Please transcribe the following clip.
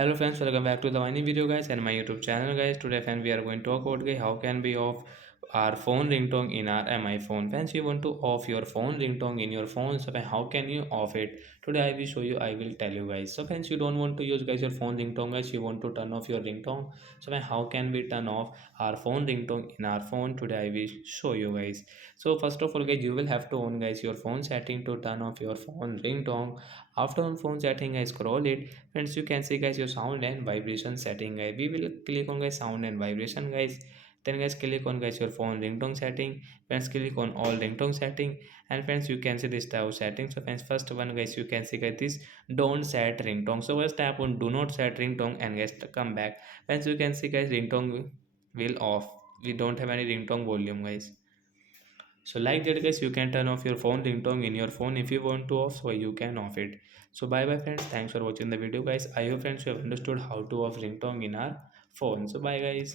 Hello friends, welcome back to the new video guys and my YouTube channel guys. Today friends we are going to talk about guys how can we off our phone ringtone in our MI phone. Friends, you want to off your phone ringtone in your phone, so how can you off it? Today I will show you, I will tell you guys. So friends, you don't want to use guys your phone ringtone guys, you want to turn off your ringtone. So how can we turn off our phone ringtone in our phone? Today I will show you guys. So first of all guys, you will have to on guys your phone setting to turn off your phone ringtone. After on phone setting I scroll it. Friends, you can see guys your sound and vibration setting guys. We will click on guys sound and vibration guys. Then guys click on guys your phone ringtone setting. Friends, click on all ringtone setting. And friends, you can see this tab setting. So friends, first one guys, you can see guys this don't set ringtone. So first tap on do not set ringtone and guys come back. Friends, you can see guys ringtone will off. We don't have any ringtone volume guys. So like that guys, you can turn off your phone ringtone in your phone. If you want to off, so you can off it. So bye bye friends, thanks for watching the video guys. I hope friends you have understood how to off ringtone in our phone. So bye guys.